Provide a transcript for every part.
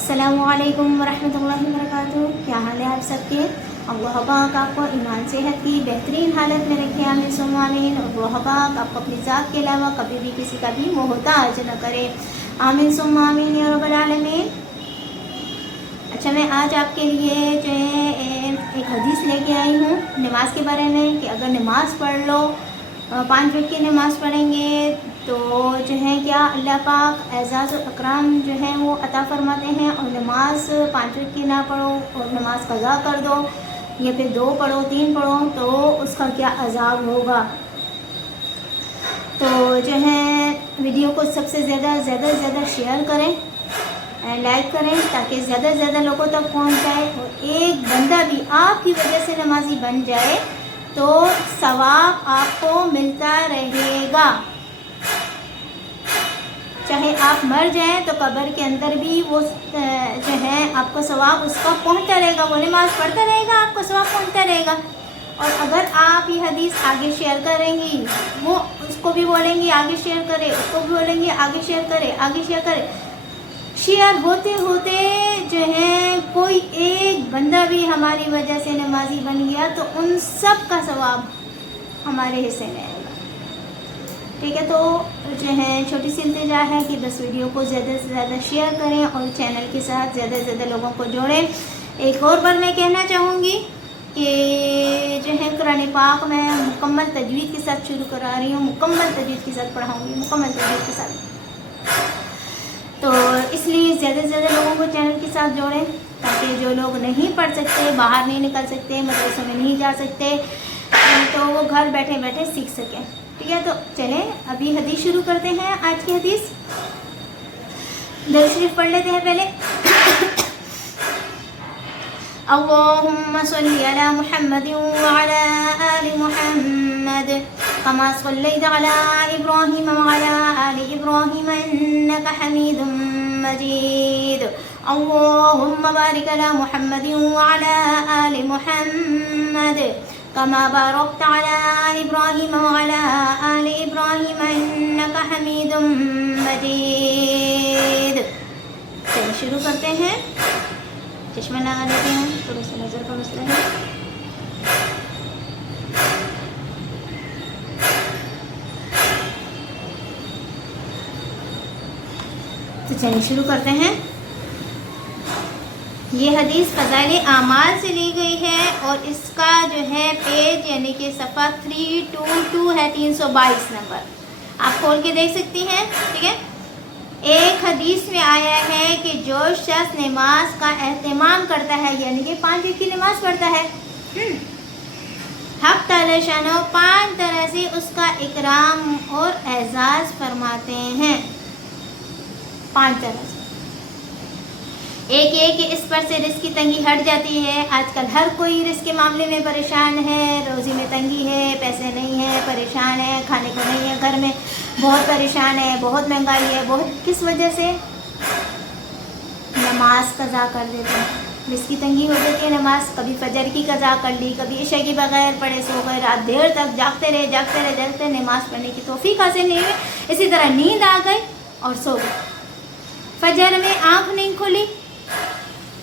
السلام علیکم ورحمۃ اللہ وبرکاتہ. کیا حال ہے آپ سب کے؟ اللہ پاک آپ کو ایمان صحت کی بہترین حالت میں رکھے، آمین ثم آمین. اللہ پاک آپ کو اپنی ذات کے علاوہ کبھی بھی کسی کا بھی محتاج نہ کرے، آمین ثم آمین یا رب العالمین. اچھا، میں آج آپ کے لیے جو ہے ایک حدیث لے کے آئی ہوں نماز کے بارے میں، کہ اگر نماز پڑھ لو، 5 وقت کی نماز پڑھیں گے تو جو ہے کیا اللہ پاک اعزاز و اکرام جو ہے وہ عطا فرماتے ہیں. اور نماز 5 وقت کی نہ پڑھو اور نماز قضا کر دو، یا پھر 2 پڑھو 3 پڑھو، تو اس کا کیا عذاب ہوگا. تو جو ہے ویڈیو کو سب سے زیادہ شیئر کریں، لائک کریں، تاکہ زیادہ سے زیادہ لوگوں تک پہنچ جائے، اور ایک بندہ بھی آپ کی وجہ سے نمازی بن جائے تو ثواب آپ کو ملتا رہے گا. چاہے آپ مر جائیں تو قبر کے اندر بھی وہ جو ہے آپ کو ثواب اس کا پہنچتا رہے گا، وہ نماز پڑھتا رہے گا، آپ کو ثواب پہنچتا رہے گا. اور اگر آپ یہ حدیث آگے شیئر کریں گی، وہ اس کو بھی بولیں گی آگے شیئر کرے، اس کو بھی بولیں گی آگے شیئر کرے، آگے شیئر کرے. شیئر ہوتے ہوتے جو ہے کوئی ایک بندہ بھی ہماری وجہ سے نمازی بن گیا تو ان سب کا ثواب ہمارے حصے میں آئے گا. ٹھیک ہے، تو جو ہے چھوٹی سی التجا ہے کہ بس ویڈیو کو زیادہ سے زیادہ شیئر کریں اور چینل کے ساتھ زیادہ سے زیادہ لوگوں کو جوڑیں. ایک اور بار میں کہنا چاہوں گی کہ جو ہے قرآن پاک میں مکمل تجوید کے ساتھ شروع کرا رہی ہوں، مکمل تجوید کے ساتھ پڑھاؤں گی، مکمل تجوید کے ساتھ. تو اس لیے زیادہ سے زیادہ لوگوں کو چینل کے ساتھ جوڑیں، تاکہ جو لوگ نہیں پڑھ سکتے، باہر نہیں نکل سکتے، مدرسوں میں نہیں جا سکتے، تو وہ گھر بیٹھے بیٹھے سیکھ سکیں. ٹھیک ہے، تو چلیں ابھی حدیث شروع کرتے ہیں. آج کی حدیث درود شریف پڑھ لیتے ہیں پہلے. اللهم صل على محمد وعلى آل محمد كما صليت على إبراهيم وعلى آل إبراهيم إنك حميد مجيد. اللهم بارك على محمد وعلى آل محمد كما باركت على إبراهيم وعلى آل إبراهيم إنك حميد مجيد. چلیے شروع کرتے ہیں. چشمہ لگا دیتے ہیں، تھوڑا سا نظر کا مسئلہ ہے. تو چلیے شروع کرتے ہیں. یہ حدیث فضائل اعمال سے لی گئی ہے اور اس کا جو ہے پیج یعنی کہ صفحہ 322 ہے، 322 نمبر. آپ کھول کے دیکھ سکتی ہیں. ٹھیک ہے، ایک حدیث میں آیا ہے کہ جو شخص نماز کا اہتمام کرتا ہے، یعنی کہ 5 وقت کی نماز پڑھتا ہے، حق تعالی شانہ 5 طرح سے اس کا اکرام اور اعزاز فرماتے ہیں. 5 طرح سے. ایک یہ کہ اس پر سے رزق کی تنگی ہٹ جاتی ہے. آج کل ہر کوئی رزق کے معاملے میں پریشان ہے، روزی میں تنگی ہے، پیسے نہیں ہے، پریشان ہے، کھانے کو نہیں ہے، گھر میں بہت پریشان ہے، بہت مہنگائی ہے. بہت کس وجہ سے؟ نماز قضا کر دیتے ہیں، رزق کی تنگی ہو جاتی ہے. نماز کبھی فجر کی قضا کر لی، کبھی عشاء کی بغیر پڑھے سو گئے، رات دیر تک جاگتے رہے، نماز پڑھنے کی توفیق حاصل نہیں ہوئی. اسی طرح نیند آ گئی اور سو گئے. فجر میں آنکھ نہیں کھلی،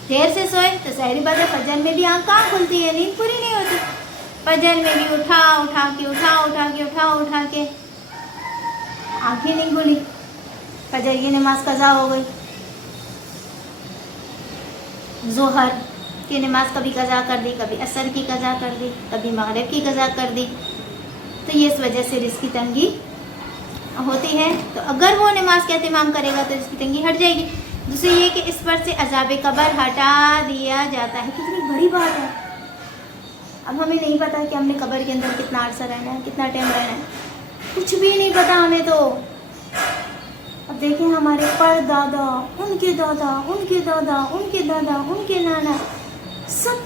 دیر سے سوئے تو ظاہری بات ہے فجر میں بھی آنکھ کہاں کھلتی ہے، نیند پوری نہیں ہوتی. فجر میں بھی اٹھا کے آنکھیں نہیں کھلی، فجر کی نماز قضا ہو گئی. ظہر کی نماز کبھی قضا کر دی، کبھی عصر کی قضا کر دی، کبھی مغرب کی قضا کر دی. تو یہ اس وجہ سے رزق کی تنگی ہوتی ہے. تو اگر وہ نماز کا اہتمام کرے گا تو رزق کی تنگی ہٹ جائے گی. دوسرے یہ کہ اس پر سے عذاب قبر ہٹا دیا جاتا ہے. کتنی بڑی بات ہے. اب ہمیں نہیں پتا کہ ہم نے قبر کے اندر کتنا عرصہ رہنا ہے، کتنا ٹائم رہنا ہے، کچھ بھی نہیں پتا ہمیں. تو اب دیکھیں ہمارے پردادا، ان کے دادا، ان کے دادا، ان کے دادا، ان کے نانا، سب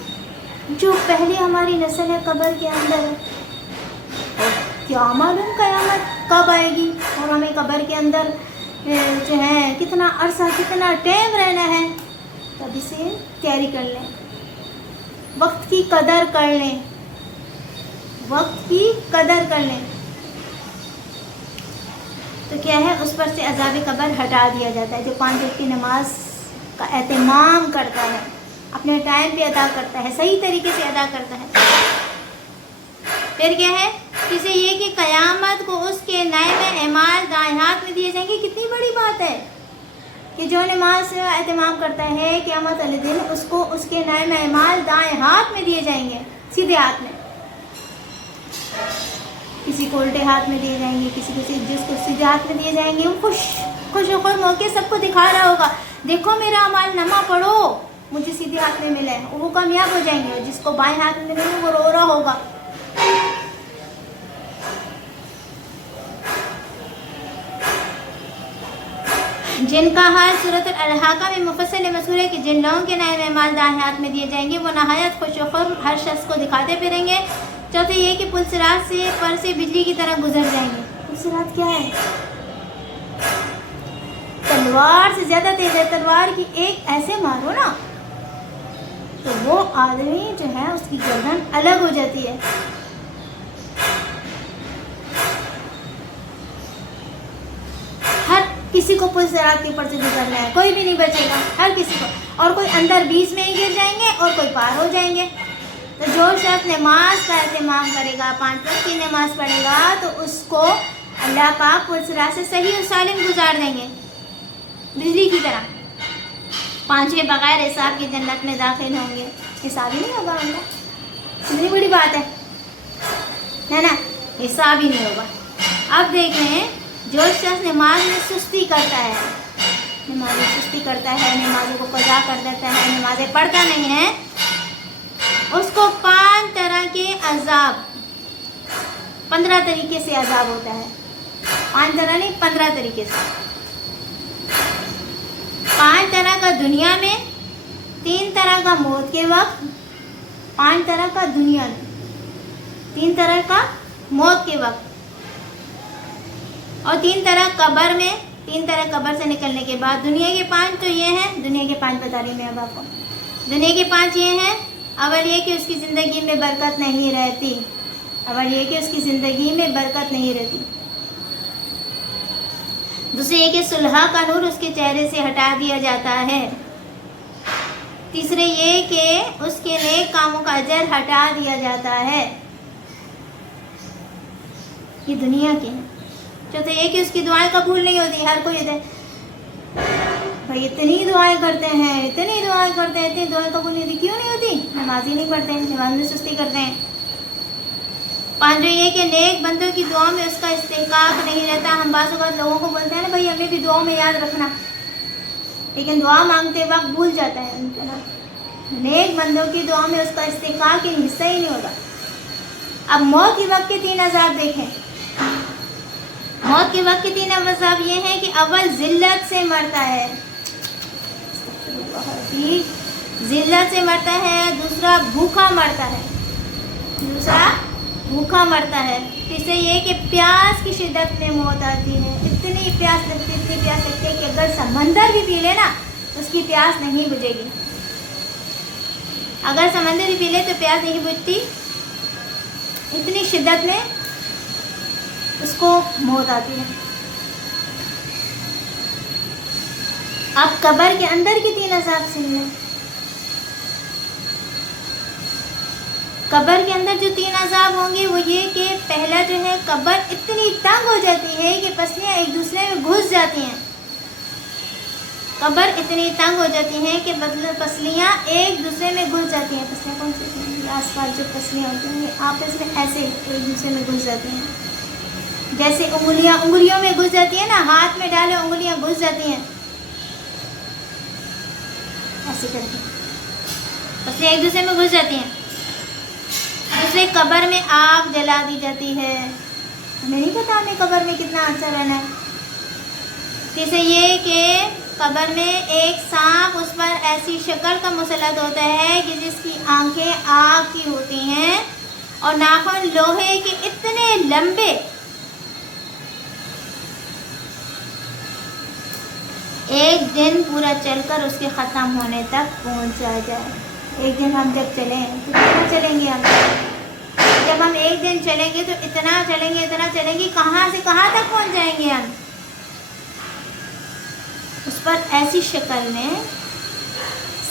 جو پہلے ہماری نسل ہے قبر کے اندر ہے. کیا معلوم قیامت کب آئے گی اور ہمیں قبر کے اندر جو ہے کتنا عرصہ، کتنا ٹائم رہنا ہے. تب اسے تیاری کر لیں، وقت کی قدر کر لیں، وقت کی قدر کر لیں. تو کیا ہے، اس پر سے عذاب قبر ہٹا دیا جاتا ہے. جو 5 وقت کی نماز کا اہتمام کرتا ہے، اپنے ٹائم پہ ادا کرتا ہے، صحیح طریقے سے ادا کرتا ہے۔ پھر کیا ہے، اسے یہ کہ قیامت کو اس کے نئے اعمال دائیں ہاتھ میں دیے جائیں گے۔ کتنی بڑی بات ہے کہ جو نماز سے اہتمام کرتا ہے قیامت والے دن اس کو اس کے نئے اعمال دائیں ہاتھ میں دیے جائیں گے، سیدھے ہاتھ میں۔ کسی کو الٹے ہاتھ میں دیے جائیں گے، کسی کو جس کو سیدھے ہاتھ میں دیے جائیں گے، وہ خوش و خرم ہو کے سب کو دکھا رہا ہوگا، دیکھو میرا اعمال نامہ پڑھو، مجھے سیدھے ہاتھ میں ملا ہے، وہ کامیاب ہو جائیں گے۔ اور جس کو بائیں ہاتھ میں ملے وہ رو رہا ہوگا۔ جن کا حال سورۃ الحاقہ میں مفصل مذکور ہے کہ جن لوگوں کے نئے اعمال دائیں ہاتھ میں دیے جائیں گے وہ نہایت خوش و خرم ہر شخص کو دکھاتے پھریں گے۔ چوتھے یہ کہ پل صراط سے پر سے بجلی کی طرح گزر جائیں گے۔ پل صراط کیا ہے؟ تلوار سے زیادہ تیز ہے، تلوار کی ایک ایسے مارو نا تو وہ آدمی جو ہے اس کی گردن الگ ہو جاتی ہے۔ ہر کسی کو پل صراط کے اوپر سے گزرنا ہے، کوئی بھی نہیں بچے گا، ہر کسی کو، اور کوئی اندر بیچ میں ہی گر جائیں گے اور کوئی پار ہو جائیں گے۔ تو جو شخص نماز کا اہتمام کرے گا، 5 وقت کی نماز پڑھے گا تو اس کو اللہ پاک پل صراط سے صحیح و سالم گزار دیں گے، بجلی کی طرح۔ 5 بغیر حساب کی جنت میں داخل ہوں گے، حساب ہی نہیں ہوگا ان کا۔ اتنی بڑی بات ہے نا، حساب ہی نہیں ہوگا۔ اب دیکھیں، جو شخص نماز میں سستی کرتا ہے، نمازوں کو قضا کر دیتا ہے، نمازیں پڑھتا نہیں ہے، اس کو 5 طرح کے عذاب، 15 طریقے سے عذاب ہوتا ہے۔ 5 طرح نہیں، 15 طریقے سے۔ 5 طرح کا دنیا میں، 3 طرح کا موت کے وقت، 5 طرح کا دنیا میں، 3 طرح کا موت کے وقت، اور 3 طرح قبر میں، 3 طرح قبر سے نکلنے کے بعد۔ دنیا کے 5 تو یہ ہیں، دنیا کے 5 بتا رہی میں اب آپ کو۔ دنیا کے 5 یہ ہیں، اول یہ کہ اس کی زندگی میں برکت نہیں رہتی، دوسرے یہ کہ صلح کا نور اس کے چہرے سے ہٹا دیا جاتا ہے، تیسرے یہ کہ اس کے نیک کاموں کا اجر ہٹا دیا جاتا ہے، یہ دنیا کے ہیں۔ چوتھے یہ کہ اس کی دعائیں قبول نہیں ہوتی۔ ہر کوئی بھائی اتنی دعائیں کرتے ہیں، اتنی دعائیں قبول نہیں ہوتی، کیوں نہیں ہوتی؟ نماز ہی نہیں پڑھتے ہیں، نماز میں سستی کرتے ہیں۔ 5 یہ کہ نیک بندوں کی دعا میں اس کا استحقاق نہیں رہتا۔ ہم بعض اوقات لوگوں کو بولتے ہیں نا بھائی ہمیں بھی دعا میں یاد رکھنا، لیکن دعا مانگتے وقت بھول جاتا ہے ان کا نا۔ نیک بندوں کی دعا میں اس کا استحقاق کی حصہ ہی نہیں ہوتا۔ اب موت کے وقت کے 3 عذاب دیکھیں۔ موت کے وقت کے 3 عذاب یہ ہیں کہ اول ذلت سے مرتا ہے، دوسرا بھوکا مرتا ہے، تیسرے یہ کہ پیاس کی شدت میں موت آتی ہے۔ اتنی پیاس لگتی ہے کہ اگر سمندر بھی پی لے نا اس کی پیاس نہیں بجھے گی، اگر سمندر بھی پی لے تو پیاس نہیں بجھتی، اتنی شدت میں اس کو موت آتی ہے۔ اب قبر کے اندر کے 3 عذاب سن لیں۔ قبر کے اندر جو 3 عذاب ہوں گے وہ یہ کہ پہلا جو ہے، قبر اتنی تنگ ہو جاتی ہے کہ پسلیاں ایک دوسرے میں گھس جاتی ہیں۔ قبر اتنی تنگ ہو جاتی ہے کہ پسلیاں ایک دوسرے میں گھس جاتی ہیں۔ پسلیاں کون سی ہوتی ہیں؟ آس پاس جو پسلیاں ہوتی ہیں یہ آپس میں ایسے ایک دوسرے میں گھس جاتی ہیں، جیسے انگلیوں میں گھس جاتی ہیں نا، ہاتھ میں ڈالے انگلیاں گھس جاتی ہیں، ایسے کر کے پسلیاں ایک دوسرے میں گھس جاتی ہیں۔ دوسرے قبر میں آگ جلا دی جاتی ہے، ہمیں نہیں پتا ہمیں قبر میں کتنا عرصہ رہنا ہے۔ تیسرے یہ کہ قبر میں ایک سانپ اس پر ایسی شکل کا مسلط ہوتا ہے کہ جس کی آنکھیں آگ کی ہوتی ہیں اور ناخن لوہے کے اتنے لمبے، ایک دن پورا چل کر اس کے ختم ہونے تک پہنچا جائے۔ ایک دن ہم جب چلیں تو کتنا چلیں گے ہم؟ جب ہم ایک دن چلیں گے تو اتنا چلیں گے، کہاں سے کہاں تک پہنچ جائیں گے ہم؟ اس پر ایسی شکل میں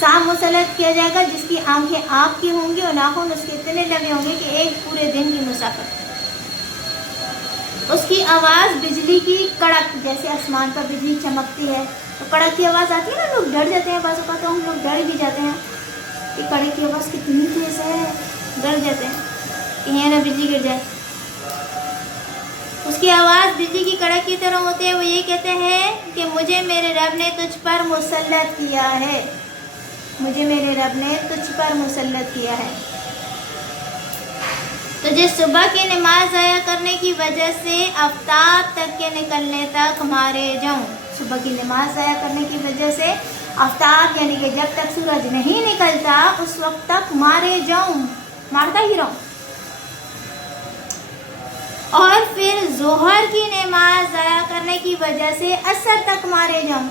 سانپ مسلط کیا جائے گا جس کی آنکھیں آپ کی ہوں گی اور ناخن اس کے اتنے لمبے ہوں گے کہ ایک پورے دن کی مسافت. اس کی آواز بجلی کی کڑک، جیسے آسمان پر بجلی چمکتی ہے تو کڑک کی آواز آتی ہے نا، لوگ ڈر جاتے ہیں. بعض اوقات تو ہم لوگ ڈر بھی جاتے ہیں کہ کڑک کی آواز کتنی تیز ہے، ڈر جاتے ہیں کہ یہ نہ بجلی گر جائے. اس کی آواز بجلی کی کڑک کی طرح ہوتی ہے. وہ یہ کہتے ہیں کہ مجھے میرے رب نے تجھ پر مسلط کیا ہے، مجھے میرے رب نے تجھ پر مسلط کیا ہے. تجھے صبح کی نماز ضائع کرنے کی وجہ سے آفتاب تک کے نکلنے تک مارے جاؤں. صبح کی نماز ضائع کرنے کی وجہ سے آفتاب یعنی کہ جب تک سورج نہیں نکلتا اس وقت تک مارے جاؤں، مارتا ہی رہوں. اور پھر ظہر کی نماز ضائع کرنے کی وجہ سے عصر تک مارے جاؤں.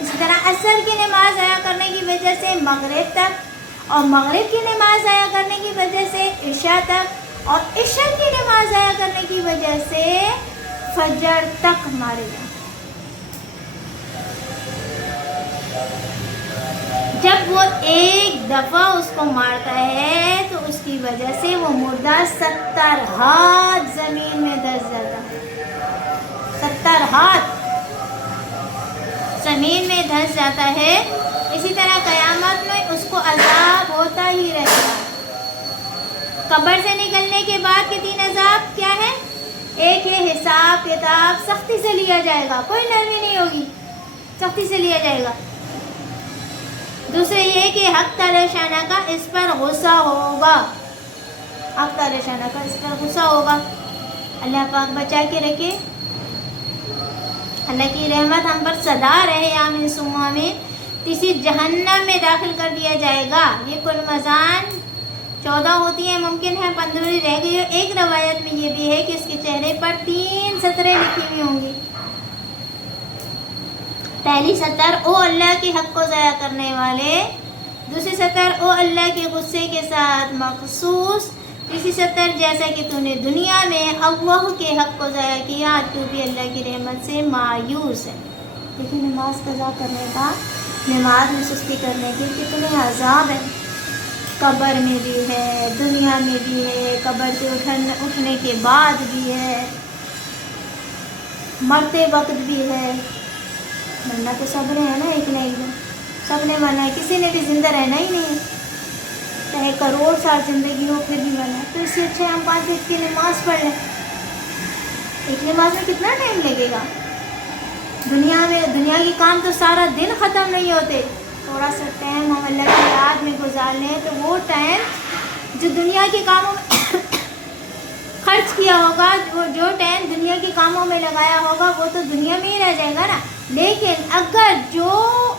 اسی طرح عصر کی نماز ضائع کرنے کی وجہ سے مغرب تک، اور مغرب کی نماز ضائع کرنے کی وجہ سے عشاء تک، اور عشاء کی نماز ضائع کرنے کی وجہ سے فجر تک مارے جاؤں. جب وہ ایک دفعہ اس کو مارتا ہے تو اس کی وجہ سے وہ مردہ 70 ہاتھ زمین میں دھس جاتا ہے. 70 ہاتھ زمین میں دھس جاتا ہے. اسی طرح قیامت میں اس کو عذاب ہوتا ہی رہے گا. قبر سے نکلنے کے بعد کے 3 عذاب کیا ہے؟ ایک ہے حساب کتاب، سختی سے لیا جائے گا، کوئی نرمی نہیں ہوگی، سختی سے لیا جائے گا. دوسرے یہ کہ حق تعالی شانہ کا اس پر غصہ ہوگا، حق تعالی شانہ کا اس پر غصہ ہوگا. اللہ پاک بچا کے رکھے. اللہ کی رحمت ہم پر سدا رہے، آمین ثم آمین. تیسری جہنم میں داخل کر دیا جائے گا. یہ کل مزان 14 ہوتی ہیں، ممکن ہے 15 رہ گئی. اور ایک روایت میں یہ بھی ہے کہ اس کے چہرے پر 3 سطریں لکھی ہوئی ہوں گی. پہلی سطر او اللہ کے حق کو ضائع کرنے والے، دوسری سطر او اللہ کے غصے کے ساتھ مخصوص، تیسری سطر جیسا کہ تو نے دنیا میں اللہ کے حق کو ضائع کیا تو بھی اللہ کی رحمت سے مایوس ہے. لیکن نماز قضا کرنے کا، نماز میں سستی کرنے کے کتنے عذاب ہیں. قبر میں بھی ہے، دنیا میں بھی ہے، قبر سے اٹھنے کے بعد بھی ہے، مرتے وقت بھی ہے. مرنا تو سب نے ہے نا، ایک نہ ایک دن سب نے مرنا ہے. کسی نے بھی زندہ رہنا ہی نہیں ہے، چاہے کروڑ سال زندگی ہو پھر بھی مرنا ہے. تو اس سے اچھا ہم 5 وقت کی نماز پڑھ لیں. ایک نماز میں کتنا ٹائم لگے گا؟ دنیا کی کام تو سارا دن ختم نہیں ہوتے. تھوڑا سا ٹائم ہم اللہ کی یاد میں گزار لیں تو وہ ٹائم جو دنیا کے کاموں میں خرچ کیا ہوگا، جو ٹائم دنیا کے کاموں میں لگایا ہوگا وہ تو دنیا میں ہی رہ جائے گا نا. لیکن اگر جو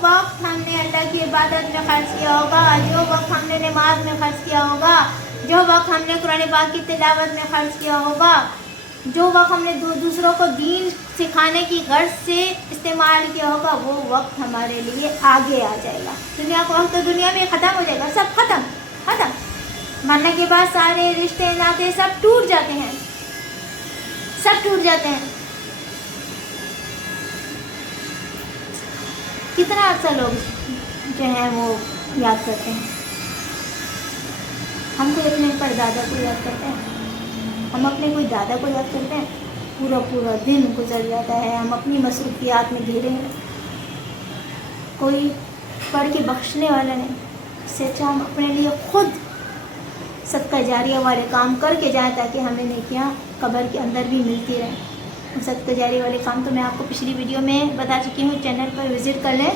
وقت ہم نے اللہ کی عبادت میں خرچ کیا ہوگا، جو وقت ہم نے نماز میں خرچ کیا ہوگا، جو وقت ہم نے قرآن پاک کی تلاوت میں خرچ کیا ہوگا، جو وقت ہم نے دوسروں کو دین سکھانے کی غرض سے استعمال کیا ہوگا، وہ وقت ہمارے لیے آگے آ جائے گا. دنیا کا وقت تو دنیا میں ختم ہو جائے گا، سب ختم. مرنے کے بعد سارے رشتے ناطے سب ٹوٹ جاتے ہیں، سب ٹوٹ جاتے ہیں. کتنا عرصہ لوگ جو ہیں وہ یاد کرتے ہیں. ہم کوئی اپنے پردادا کو یاد کرتے ہیں، ہم اپنے کوئی دادا کو یاد کرتے ہیں. پورا دن گزر جاتا ہے، ہم اپنی مصروفیات میں گھرے ہیں، کوئی پڑھ کے بخشنے والا نہیں. اس سے اچھا ہم اپنے لیے خود صدقہ جاریہ والے کام کر کے جائیں تاکہ ہمیں نیکیاں قبر کے اندر بھی ملتی رہیں. صدقہ جاریہ والے کام تو میں آپ کو پچھلی ویڈیو میں بتا چکی ہوں، چینل پر وزٹ کر لیں.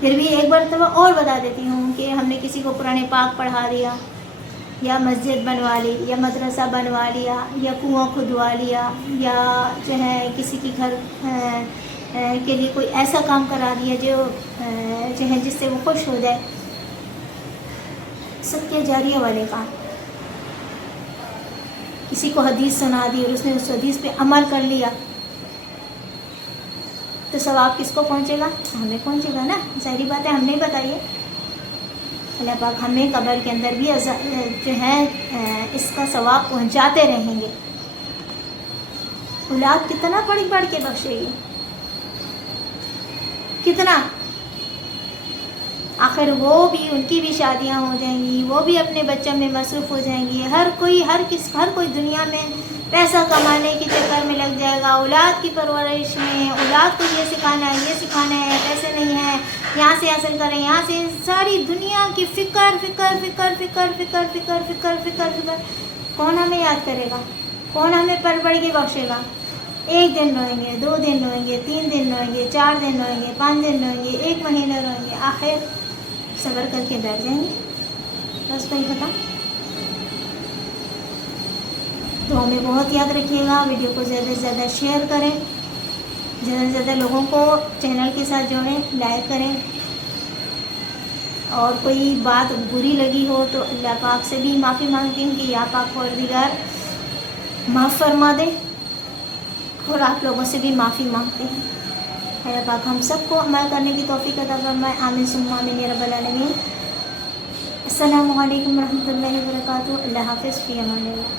پھر بھی ایک بار اور بتا دیتی ہوں کہ ہم نے کسی کو قرآن پاک پڑھا دیا، یا مسجد بنوا لی، یا مدرسہ بنوا لیا، یا کنواں کھدوا لیا، یا جو ہے کسی کے گھر کے لیے کوئی ایسا کام کرا دیا جو ہے جس سے وہ خوش ہو جائے. صدقہ جاریہ والے کام. کسی کو حدیث سنا دی اور اس نے اس حدیث پہ عمل کر لیا تو ثواب کس کو پہنچے گا؟ ہمیں پہنچے گا نا. ظاہری بات ہے، ہم نہیں بتائیے. اللہ پاک ہمیں قبر کے اندر بھی جو ہے اس کا ثواب پہنچاتے رہیں گے. اولاد کتنا پڑھ کے بخشے گی، کتنا. آخر وہ بھی ان کی بھی شادیاں ہو جائیں گی، وہ بھی اپنے بچوں میں مصروف ہو جائیں گی. ہر کوئی دنیا میں پیسہ کمانے کے چکر میں لگ جائے گا، اولاد کی پرورش میں، اولاد کو یہ سکھانا ہے، پیسے نہیں ہیں یہاں سے حاصل کریں، یہاں سے. ساری دنیا کی فکر فکر فکر فکر فکر فکر فکر فکر فکر. کون ہمیں یاد کرے گا؟ کون ہمیں پڑھ پڑھ کے بخشے گا؟ 1 دن روئیں گے، 2 دن روئیں گے، 3 دن روئیں گے، 4 دن روئیں گے، 5 دن روئیں گے، 1 مہینہ روئیں گے، آخر صبر کر کے بیٹھ جائیں گے. بس بھائی ختم. تو ہمیں بہت یاد رکھیے گا. ویڈیو کو زیادہ سے زیادہ شیئر کریں، زیادہ سے زیادہ لوگوں کو چینل کے ساتھ جوڑیں، لائک کریں. اور کوئی بات بری لگی ہو تو اللہ پاک سے بھی معافی مانگتی ہوں کہ یا پاک پروردگار معاف فرما دے، اور آپ لوگوں سے بھی معافی مانگتے ہیں. اللہ پاک ہم سب کو عمل کرنے کی توفیق عطا فرمائے. آمین ثم آمین یا رب العالمین. السلام علیکم ورحمۃ اللہ وبرکاتہ. اللہ حافظ. فی امان اللہ.